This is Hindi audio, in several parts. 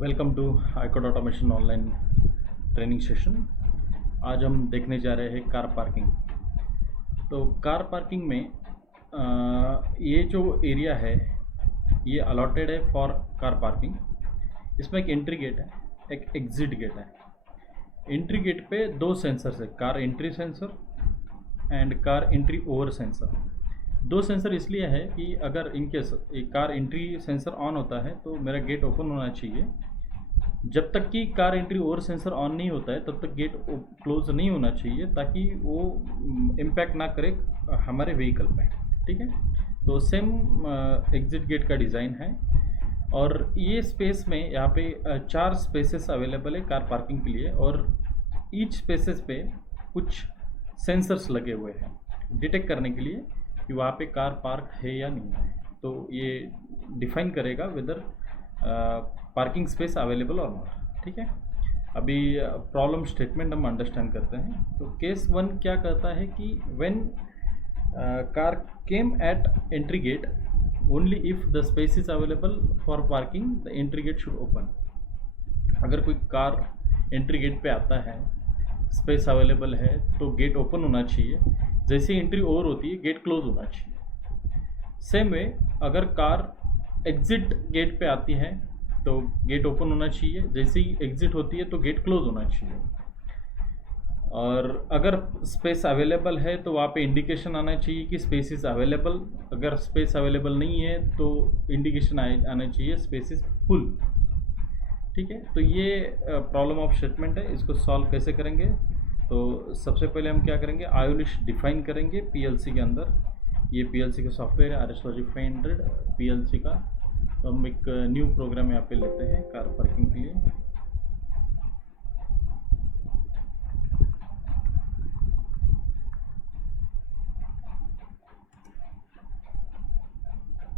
Welcome to iCode automation online training session. आज हम देखने जा रहे हैं कार पार्किंग। तो कार पार्किंग में ये जो एरिया है ये अलॉटेड है फॉर कार पार्किंग। इसमें एक एंट्री गेट है, एक एग्जिट गेट है। एंट्री गेट पे दो सेंसर्स है, car entry sensor and car entry over sensor. दो सेंसर इसलिए है कि अगर इनकेस एक कार एंट्री सेंसर ऑन होता है तो मेरा गेट ओपन होना चाहिए। जब तक कि car entry over sensor on नहीं होता है तब तक गेट क्लोज नहीं होना चाहिए, ताकि वो इम्पैक्ट ना करे हमारे व्हीकल पे। ठीक है, तो सेम एग्जिट गेट का डिज़ाइन है। और ये स्पेस में यहाँ पे 4 स्पेसेस अवेलेबल है कार पार्किंग के लिए, और ईच स्पेसेस पे कुछ सेंसर्स लगे हुए हैं डिटेक्ट करने के लिए कि वहाँ पे कार पार्क है या नहीं है। तो ये डिफाइन करेगा वेदर पार्किंग स्पेस अवेलेबल और नॉट। ठीक है, अभी प्रॉब्लम स्टेटमेंट हम अंडरस्टैंड करते हैं। तो केस 1 क्या कहता है कि when car came at entry gate only if the space is available for parking the entry gate should open. अगर कोई कार एंट्री गेट पे आता है, स्पेस अवेलेबल है तो गेट ओपन होना चाहिए। जैसे एंट्री ओवर होती है गेट क्लोज होना चाहिए। सेम वे अगर कार एग्जिट गेट पे आती है तो गेट ओपन होना चाहिए, जैसे ही एग्जिट होती है तो गेट क्लोज होना चाहिए। और अगर स्पेस अवेलेबल है तो वहाँ पे इंडिकेशन आना चाहिए कि स्पेस इज़ अवेलेबल। अगर स्पेस अवेलेबल नहीं है तो इंडिकेशन आना चाहिए स्पेस इज़ फुल। ठीक है, तो ये प्रॉब्लम ऑफ स्टेटमेंट है। इसको सॉल्व कैसे करेंगे? तो सबसे पहले हम क्या करेंगे, आयोलिश डिफाइन करेंगे पीएलसी के अंदर। ये पीएलसी का सॉफ्टवेयर है RS Logic 500 पीएलसी का। तो हम एक न्यू प्रोग्राम यहाँ पे लेते हैं कार पार्किंग के लिए।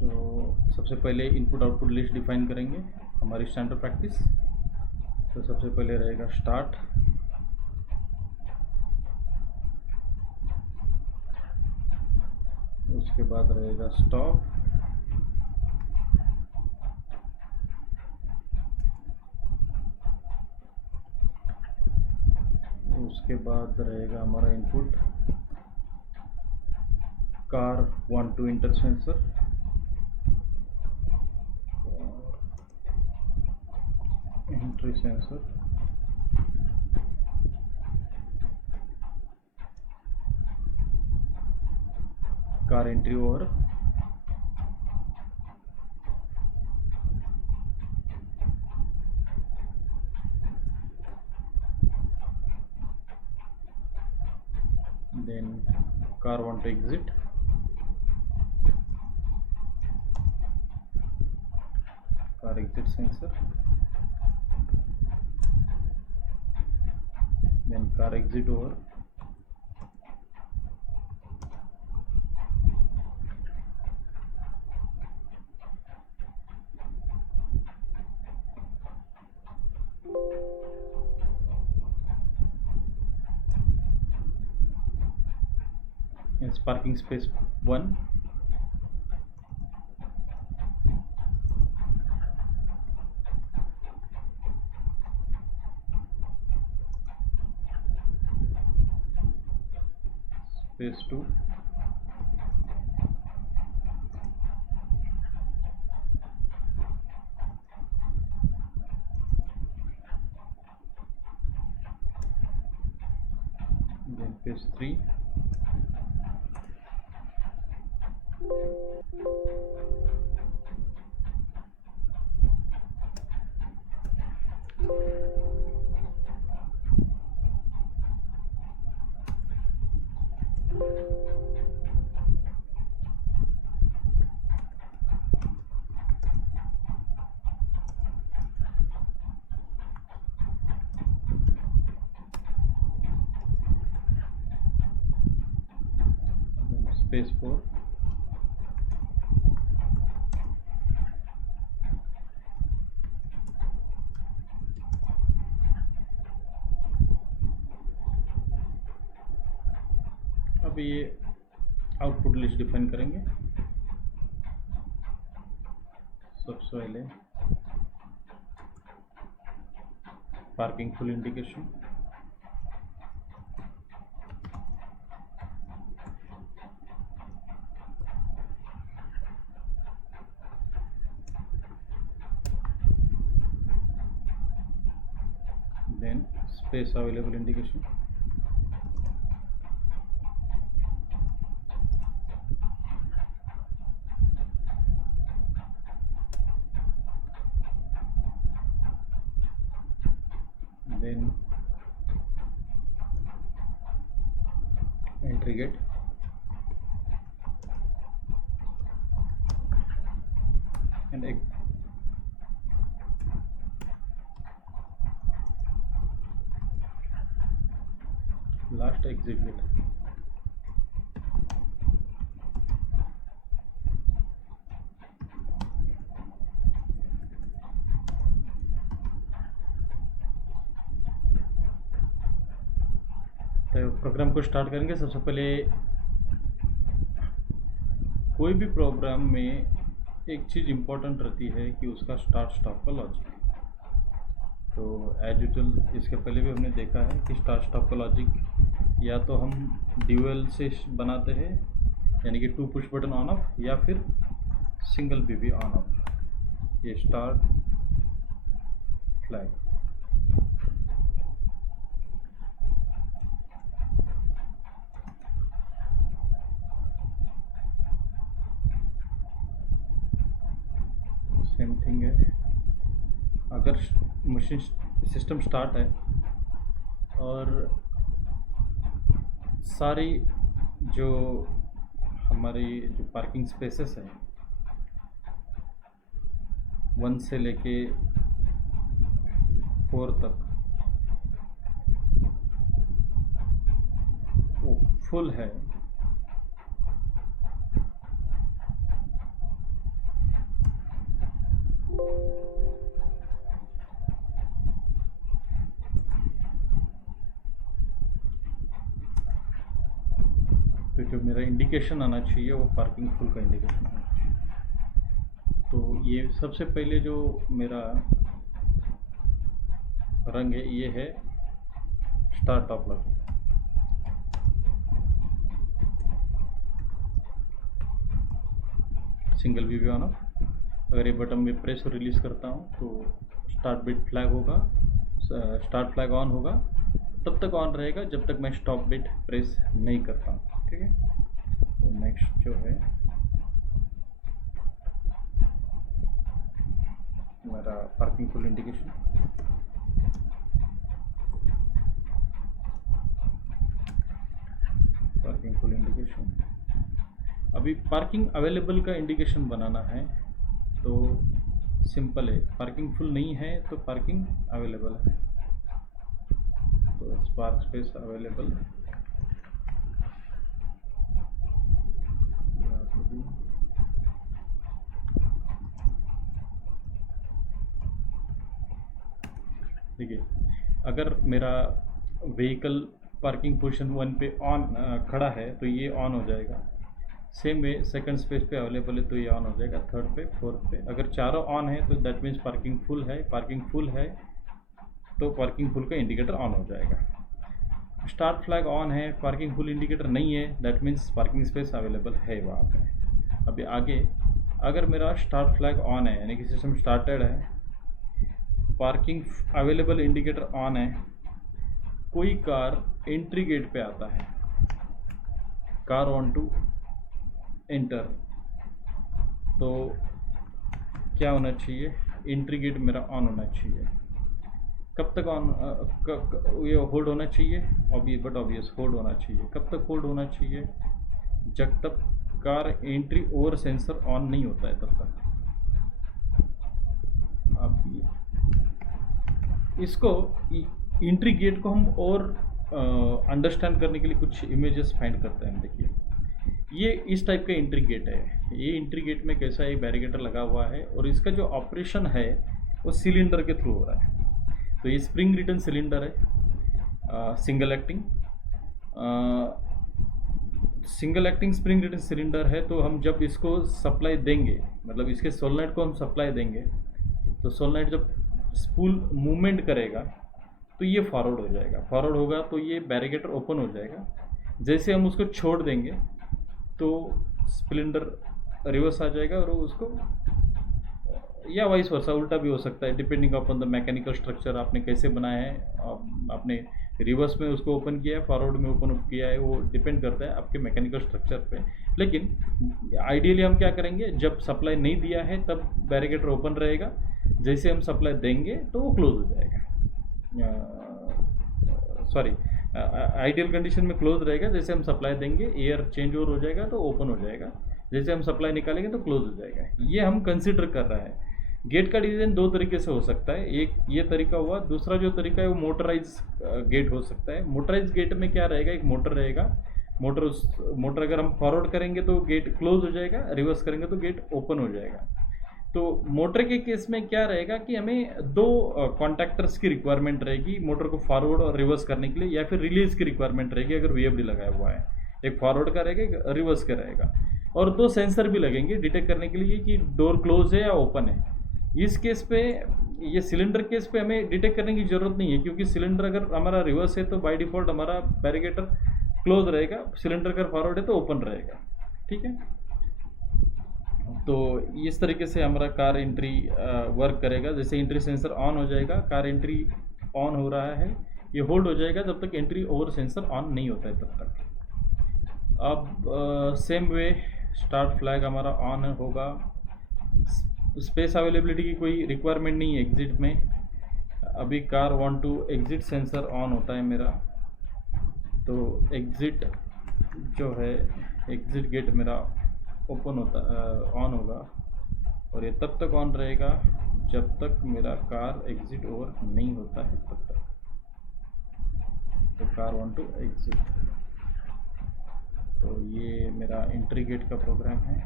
तो सबसे पहले इनपुट आउटपुट लिस्ट डिफाइन करेंगे, हमारी स्टैंडर्ड प्रैक्टिस। तो सबसे पहले रहेगा स्टार्ट, उसके बाद रहेगा स्टॉप, उसके बाद रहेगा हमारा input car 1 to inter sensor, entry sensor, car entry over, then car 1 to exit, car exit sensor, then car exit over, is parking space 1, space 2, then space 3, space 4, अब ये आउटपुट लिस्ट डिफाइन करेंगे। सबसे पहले parking full indication. Then space available indication. Then entry gate. And last exit gate. तो प्रोग्राम को स्टार्ट करेंगे। सबसे पहले कोई भी प्रोग्राम में एक चीज़ इम्पोर्टेंट रहती है कि उसका स्टार्ट स्टॉप का लॉजिक। तो एज यूजुअल इसके पहले भी हमने देखा है कि स्टार्ट स्टॉप का लॉजिक या तो हम ड्यूअल से बनाते हैं, यानी कि 2 पुश बटन ऑन ऑफ, या फिर सिंगल बीबी ऑन ऑफ। ये स्टार्ट फ्लैग। सेम थिंग है, अगर मशीन सिस्टम स्टार्ट है और सारी जो हमारी जो पार्किंग स्पेसेस है 1 से लेके 4 तक वो फुल है, तो जो मेरा इंडिकेशन आना चाहिए वो पार्किंग फुल का इंडिकेशन आना चाहिए। तो ये सबसे पहले जो मेरा रंग है ये है स्टार्ट टॉप लॉजिक। सिंगल वीवी ऑन ऑफ। अगर ये बटन में प्रेस और रिलीज करता हूँ तो स्टार्ट बिट फ्लैग होगा, स्टार्ट फ्लैग ऑन होगा, तब तक ऑन रहेगा जब तक मैं स्टॉप बिट प्रेस नहीं करता हूँ। ठीक है, तो नेक्स्ट जो है मेरा parking full indication. Parking full indication. अभी पार्किंग अवेलेबल का इंडिकेशन बनाना है तो सिंपल है, पार्किंग फुल नहीं है तो पार्किंग अवेलेबल है, तो पार्क स्पेस अवेलेबल। देखिए, अगर मेरा व्हीकल पार्किंग पोजीशन 1 पे ऑन खड़ा है तो ये ऑन हो जाएगा। सेम वे सेकंड स्पेस पे अवेलेबल है तो ये ऑन हो जाएगा, थर्ड पे, फोर्थ पे। अगर चारों ऑन है तो दैट मीन्स पार्किंग फुल है, पार्किंग फुल है तो पार्किंग फुल का इंडिकेटर ऑन हो जाएगा। स्टार्ट फ्लैग ऑन है, पार्किंग फुल इंडिकेटर नहीं है, that means parking space available है वहाँ पे। अभी आगे अगर मेरा स्टार्ट फ्लैग ऑन है यानी कि सिस्टम स्टार्टेड है, पार्किंग अवेलेबल इंडिकेटर ऑन है, कोई कार एंट्री गेट पे आता है, कार ऑन टू एंटर, तो क्या होना चाहिए, एंट्री गेट मेरा ऑन होना चाहिए। कब तक ऑन ये होल्ड होना चाहिए, बट ऑब्वियस होल्ड होना चाहिए। कब तक होल्ड होना चाहिए, जब तक कार एंट्री और सेंसर ऑन नहीं होता है तब तक। अब इसको एंट्री गेट को हम और अंडरस्टैंड करने के लिए कुछ इमेजेस फाइंड करते हैं। देखिए, ये इस टाइप का एंट्री गेट है। ये एंट्री गेट में कैसा एक बैरिकेटर लगा हुआ है और इसका जो ऑपरेशन है वो सिलेंडर के थ्रू हो रहा है। तो ये स्प्रिंग रिटर्न सिलेंडर है, single acting spring return cylinder है। तो हम जब इसको सप्लाई देंगे, मतलब इसके सोलनॉइड को हम सप्लाई देंगे, तो सोलनॉइड जब स्पूल मूवमेंट करेगा तो ये फॉरवर्ड हो जाएगा। फॉरवर्ड होगा तो ये बैरिकेटर ओपन हो जाएगा। जैसे हम उसको छोड़ देंगे तो सिलेंडर रिवर्स आ जाएगा और उसको, या वाइस वर्सा उल्टा भी हो सकता है, depending upon the mechanical structure आपने कैसे बनाया है। आपने रिवर्स में उसको ओपन किया है, फॉरवर्ड में ओपन किया है, वो डिपेंड करता है आपके मैकेनिकल स्ट्रक्चर पे। लेकिन आइडियली हम क्या करेंगे, जब सप्लाई नहीं दिया है तब बैरिकेटर ओपन रहेगा, जैसे हम सप्लाई देंगे तो वो क्लोज हो जाएगा। सॉरी, आइडियल कंडीशन में क्लोज रहेगा, जैसे हम सप्लाई देंगे एयर चेंज ओवर हो जाएगा तो ओपन हो जाएगा, जैसे हम सप्लाई निकालेंगे तो क्लोज हो जाएगा। ये हम कंसिडर कर रहा है। गेट का डिज़ाइन दो तरीके से हो सकता है, एक ये तरीका हुआ, दूसरा जो तरीका है वो मोटराइज गेट हो सकता है। मोटराइज गेट में क्या रहेगा, एक मोटर रहेगा, मोटर अगर हम फॉरवर्ड करेंगे तो गेट क्लोज हो जाएगा, रिवर्स करेंगे तो गेट ओपन हो जाएगा। तो मोटर के केस में क्या रहेगा कि हमें दो कॉन्टैक्टर्स की रिक्वायरमेंट रहेगी मोटर को फॉरवर्ड और रिवर्स करने के लिए, या फिर रिलीज की रिक्वायरमेंट रहेगी अगर वीएफडी लगाया हुआ है। एक फॉरवर्ड का रहेगा, एक रिवर्स का रहेगा, और दो सेंसर भी लगेंगे डिटेक्ट करने के लिए कि डोर क्लोज है या ओपन है। इस केस पे, ये सिलेंडर केस पे हमें डिटेक्ट करने की ज़रूरत नहीं है, क्योंकि सिलेंडर अगर हमारा रिवर्स है तो बाय डिफ़ॉल्ट हमारा बैरिकेटर क्लोज रहेगा, सिलेंडर अगर फॉरवर्ड है तो ओपन रहेगा। ठीक है, तो इस तरीके से हमारा कार एंट्री वर्क करेगा। जैसे एंट्री सेंसर ऑन हो जाएगा, कार एंट्री ऑन हो रहा है, ये होल्ड हो जाएगा जब तक एंट्री ओवर सेंसर ऑन नहीं होता है तब तक। अब सेम वे स्टार्ट फ्लैग हमारा ऑन होगा। स्पेस अवेलेबिलिटी की कोई रिक्वायरमेंट नहीं है एग्जिट में। अभी car want to exit sensor on होता है मेरा, तो एग्जिट जो है, एग्जिट गेट मेरा ओपन होता ऑन होगा, और ये तब तक ऑन रहेगा जब तक मेरा कार एग्जिट ओवर नहीं होता है तब तक। तो कार वांट टू एग्जिट, तो ये मेरा एंट्री गेट का प्रोग्राम है।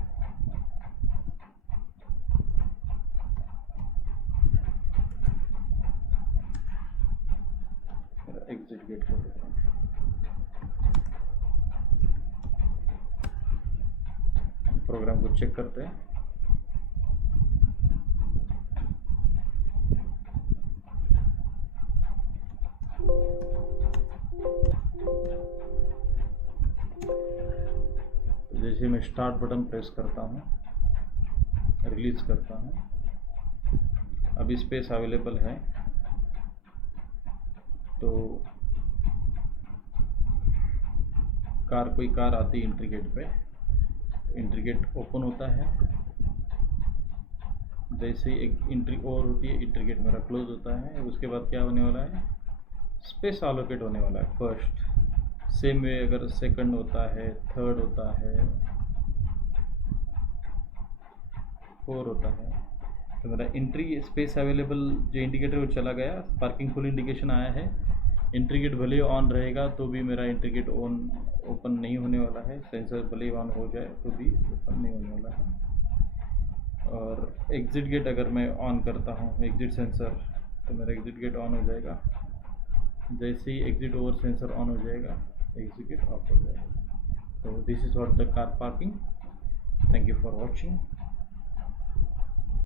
मेरा एग्जिट गेट का प्रोग्राम, प्रोग्राम को चेक करते हैं। तो जैसे मैं स्टार्ट बटन प्रेस करता हूँ, रिलीज करता हूँ, अभी स्पेस अवेलेबल है, तो कोई कार आती है एंट्री गेट पे, एंट्री गेट ओपन होता है। जैसे ही एक एंट्री ओवर होती है, एंट्री गेट मेरा क्लोज होता है। उसके बाद क्या होने वाला है, स्पेस अलोकेट होने वाला है फर्स्ट। सेम वे अगर सेकंड होता है, थर्ड होता है, फोर होता है, तो मेरा एंट्री स्पेस अवेलेबल जो इंडिकेटर वो चला गया, पार्किंग फुल इंडिकेशन आया है। एंट्री गेट भले ऑन रहेगा तो भी मेरा एंट्री गेट ओपन नहीं होने वाला है, सेंसर भले ऑन हो जाए तो भी ओपन नहीं होने वाला है। और एग्जिट गेट अगर मैं ऑन करता हूँ, एग्जिट सेंसर, तो मेरा एग्जिट गेट ऑन हो जाएगा। जैसे ही एग्जिट ओवर सेंसर ऑन हो जाएगा, एग्जिट गेट ऑफ हो जाएगा। तो this is what the car parking. Thank you for watching.